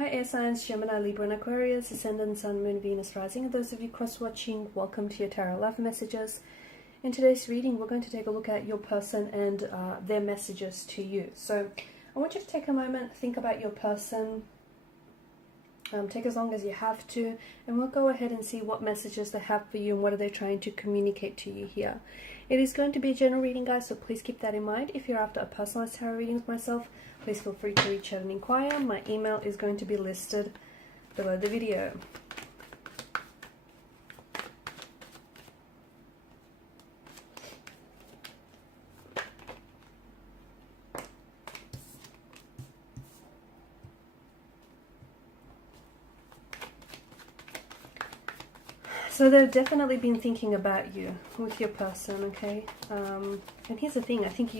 Hi air signs, Gemini, Libra and Aquarius, Ascendant, Sun, Moon, Venus, Rising. And those of you cross-watching, welcome to your Tarot Love Messages. In today's reading, we're going to take a look at your person and their messages to you. So I want you to take a moment, think about your person, take as long as you have to, and we'll go ahead and see what messages they have for you and what are they trying to communicate to you here. It is going to be a general reading, guys, so please keep that in mind. If you're after a personalized tarot reading with myself, please feel free to reach out and inquire. My email is going to be listed below the video. So they've definitely been thinking about you with your person, okay? And here's the thing, I think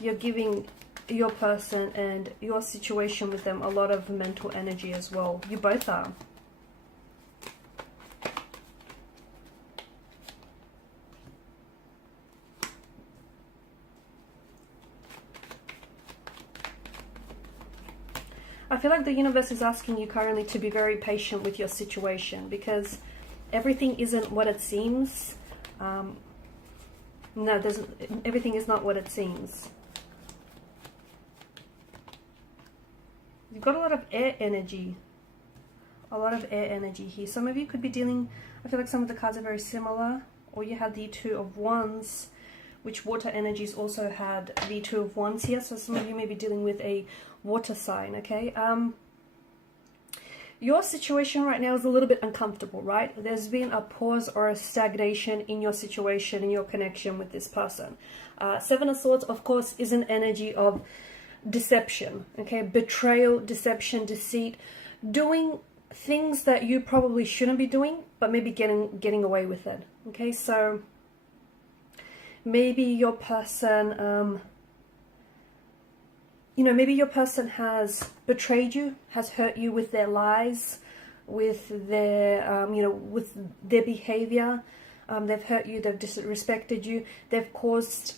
you're giving your person and your situation with them a lot of mental energy as well. You both are. I feel like the universe is asking you currently to be very patient with your situation because everything isn't what it seems. No, everything is not what it seems. You've got a lot of air energy. A lot of air energy here. Some of you could be dealing, I feel like some of the cards are very similar. Or you had the Two of Wands, which water energies also had the Two of Wands here. So some of you may be dealing with a water sign, okay? Your situation right now is a little bit uncomfortable, right? There's been a pause or a stagnation in your situation, in your connection with this person. Seven of Swords, of course, is an energy of deception, okay? Betrayal, deception, deceit, doing things that you probably shouldn't be doing, but maybe getting away with it, okay? So maybe your person, maybe your person has betrayed you, has hurt you with their lies, with their, with their behavior. They've hurt you, they've disrespected you, they've caused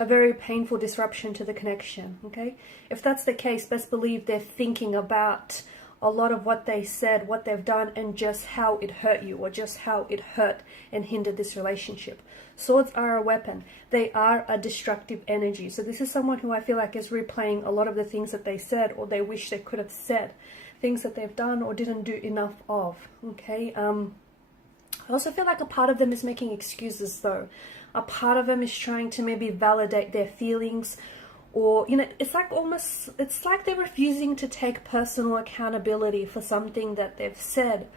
a very painful disruption to the connection, okay? If that's the case, best believe they're thinking about a lot of what they said, what they've done, and just how it hurt you, or just how it hurt and hindered this relationship. Swords are a weapon. They are a destructive energy. So this is someone who I feel like is replaying a lot of the things that they said, or they wish they could have said, things that they've done or didn't do enough of, okay? I also feel like a part of them is making excuses though. A part of them is trying to maybe validate their feelings, or, it's like they're refusing to take personal accountability for something that they've said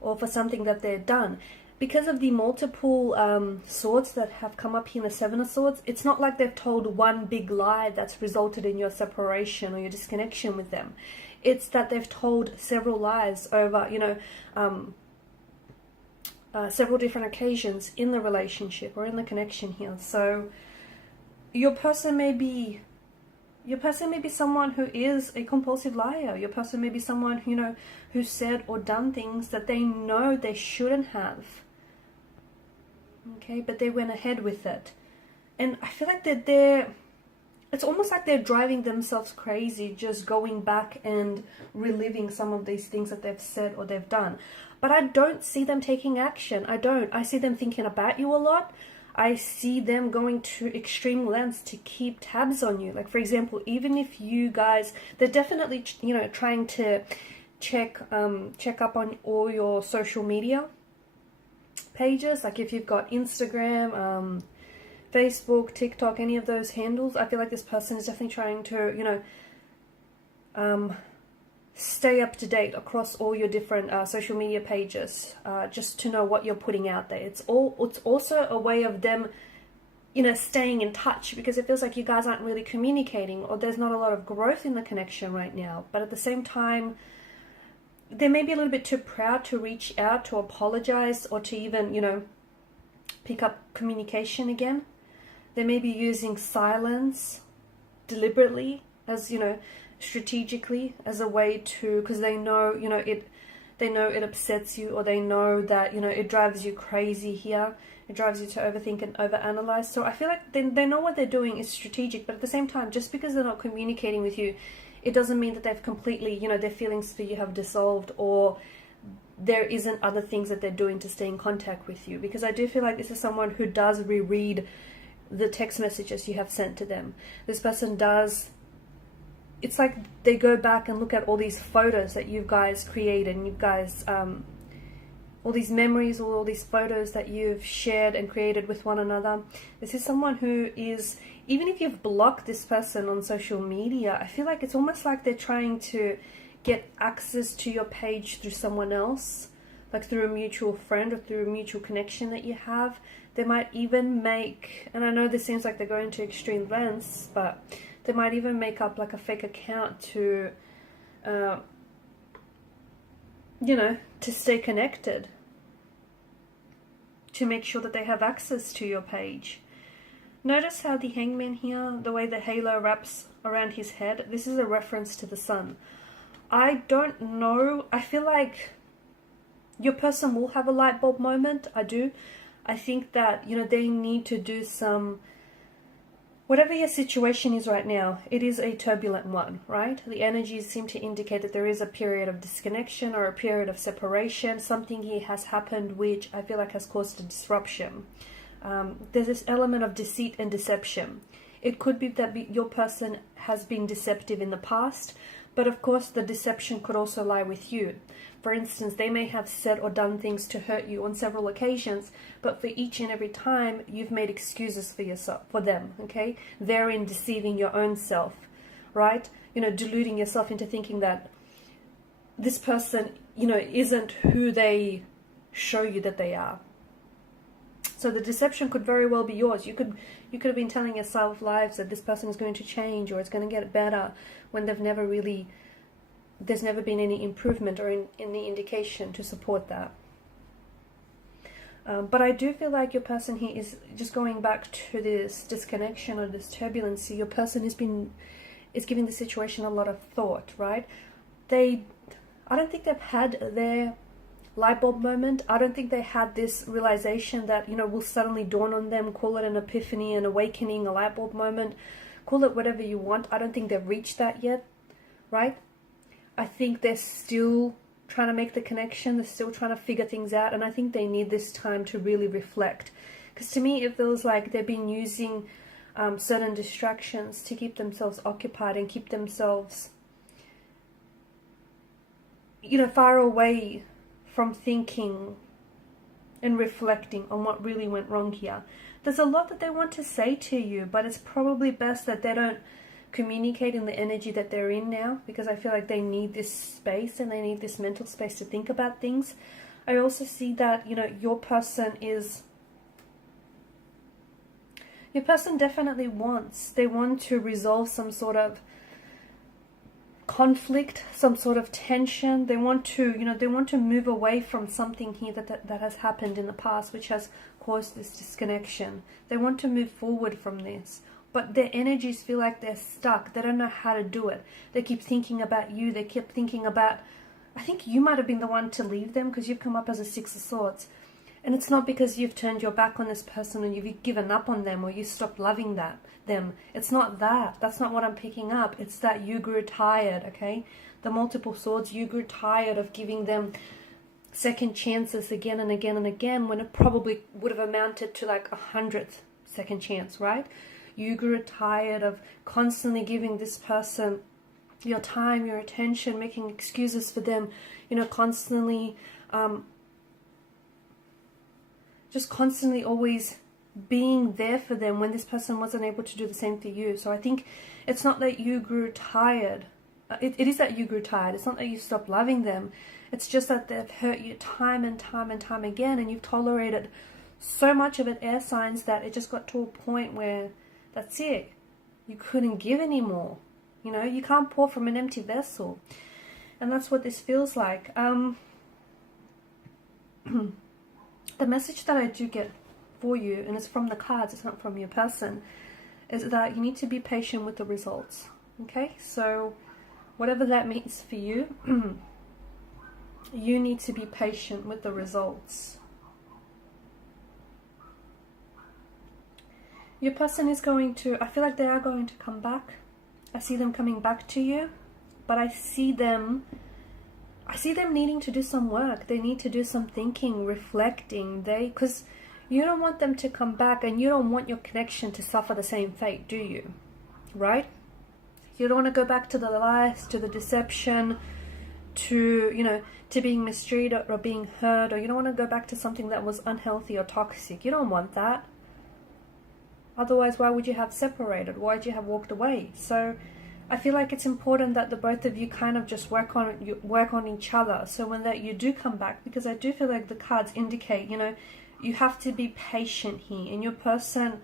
or for something that they've done. Because of the multiple swords that have come up here in the Seven of Swords, it's not like they've told one big lie that's resulted in your separation or your disconnection with them. It's that they've told several lies over, several different occasions in the relationship or in the connection here. So your person may be someone who is a compulsive liar. Your person may be someone, who said or done things that they know they shouldn't have. Okay, but they went ahead with it. And I feel like it's almost like they're driving themselves crazy, just going back and reliving some of these things that they've said or they've done. But I don't see them taking action. I see them thinking about you a lot. I see them going to extreme lengths to keep tabs on you. Like, for example, even if you guys, they're definitely, trying to check up on all your social media pages. Like if you've got Instagram, Facebook, TikTok, any of those handles, I feel like this person is definitely trying to, stay up to date across all your different social media pages, just to know what you're putting out there. It's also a way of them, staying in touch, because it feels like you guys aren't really communicating, or there's not a lot of growth in the connection right now. But at the same time, they may be a little bit too proud to reach out, to apologize, or to even, pick up communication again. They may be using silence deliberately, as, strategically, as a way to, because they know, it upsets you, or they know that, it drives you crazy here. It drives you to overthink and overanalyze. So I feel like they know what they're doing is strategic, but at the same time, just because they're not communicating with you, it doesn't mean that they've completely, you know, their feelings for you have dissolved, or there isn't other things that they're doing to stay in contact with you. Because I do feel like this is someone who does reread the text messages you have sent to them. This person does, it's like they go back and look at all these photos that you guys created, and you guys, all these memories, all these photos that you've shared and created with one another. This is someone who is, even if you've blocked this person on social media, I feel like it's almost like they're trying to get access to your page through someone else, like through a mutual friend or through a mutual connection that you have. They might even make, and I know this seems like they're going to extreme lengths, but they might even make up like a fake account to, you know, to stay connected, to make sure that they have access to your page. Notice how the Hangman here, the way the halo wraps around his head, this is a reference to the sun. I don't know, I feel like your person will have a light bulb moment. I do. I think that, you know, they need to do some, whatever your situation is right now, it is a turbulent one, right? The energies seem to indicate that there is a period of disconnection or a period of separation. Something here has happened which I feel like has caused a disruption. There's this element of deceit and deception. It could be that your person has been deceptive in the past, but of course the deception could also lie with you. For instance, they may have said or done things to hurt you on several occasions, but for each and every time you've made excuses for yourself, for them, okay? Therein deceiving your own self, right? You know, deluding yourself into thinking that this person, you know, isn't who they show you that they are. So the deception could very well be yours. You could have been telling yourself lies that this person is going to change or it's going to get better, when they've never really, there's never been any improvement or any indication to support that. But I do feel like your person here is just going back to this disconnection or this turbulency. Your person is giving the situation a lot of thought, right? I don't think they've had their light bulb moment. I don't think they had this realization that, you know, will suddenly dawn on them. Call it an epiphany, an awakening, a light bulb moment. Call it whatever you want. I don't think they've reached that yet, right? I think they're still trying to make the connection. They're still trying to figure things out. And I think they need this time to really reflect. Because to me, it feels like they've been using certain distractions to keep themselves occupied and keep themselves, you know, far away from thinking and reflecting on what really went wrong here. There's a lot that they want to say to you, but it's probably best that they don't communicate in the energy that they're in now, because I feel like they need this space and they need this mental space to think about things. I also see that, you know, your person definitely they want to resolve some sort of conflict, some sort of tension. They want to, you know, they want to move away from something here that has happened in the past, which has caused this disconnection. They want to move forward from this, but their energies feel like they're stuck. They don't know how to do it. They keep thinking about you. They keep thinking about, I think you might have been the one to leave them, because you've come up as a Six of Swords. And it's not because you've turned your back on this person and you've given up on them or you stopped loving them. It's not that. That's not what I'm picking up. It's that you grew tired, okay? The multiple swords, you grew tired of giving them second chances again and again and again, when it probably would have amounted to like 100th second chance, right? You grew tired of constantly giving this person your time, your attention, making excuses for them, you know, constantly just constantly always being there for them when this person wasn't able to do the same for you. So I think it's not that you grew tired. It is that you grew tired. It's not that you stopped loving them. It's just that they've hurt you time and time and time again, and you've tolerated so much of it, air signs, that it just got to a point where that's it. You couldn't give anymore. You know, you can't pour from an empty vessel. And that's what this feels like. The message that I do get for you, and it's from the cards, it's not from your person, is that you need to be patient with the results. Okay, so whatever that means for you, you need to be patient with the results. Your person is going to, I feel like they are going to come back. I see them coming back to you. but I see them needing to do some work. They need to do some thinking, reflecting. Because you don't want them to come back, and you don't want your connection to suffer the same fate, do you? Right? You don't want to go back to the lies, to the deception, to, to being mistreated or being hurt, or you don't want to go back to something that was unhealthy or toxic. You don't want that. Otherwise, why would you have separated? Why would you have walked away? So I feel like it's important that the both of you kind of just work on each other. So when you do come back, because I do feel like the cards indicate, you have to be patient here. And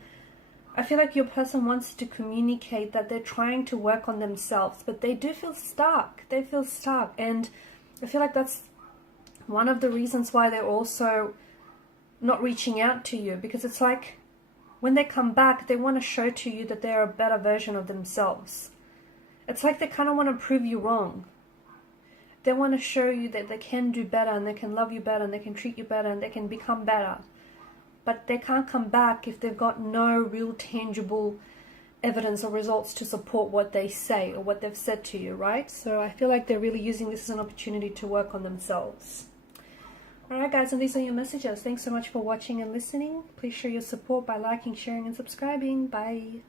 I feel like your person wants to communicate that they're trying to work on themselves, but they do feel stuck. They feel stuck. And I feel like that's one of the reasons why they're also not reaching out to you, because it's like when they come back, they want to show to you that they're a better version of themselves. It's like they kind of want to prove you wrong. They want to show you that they can do better, and they can love you better, and they can treat you better, and they can become better. But they can't come back if they've got no real tangible evidence or results to support what they say or what they've said to you, right? So I feel like they're really using this as an opportunity to work on themselves. Alright guys, and these are your messages. Thanks so much for watching and listening. Please show your support by liking, sharing and subscribing. Bye.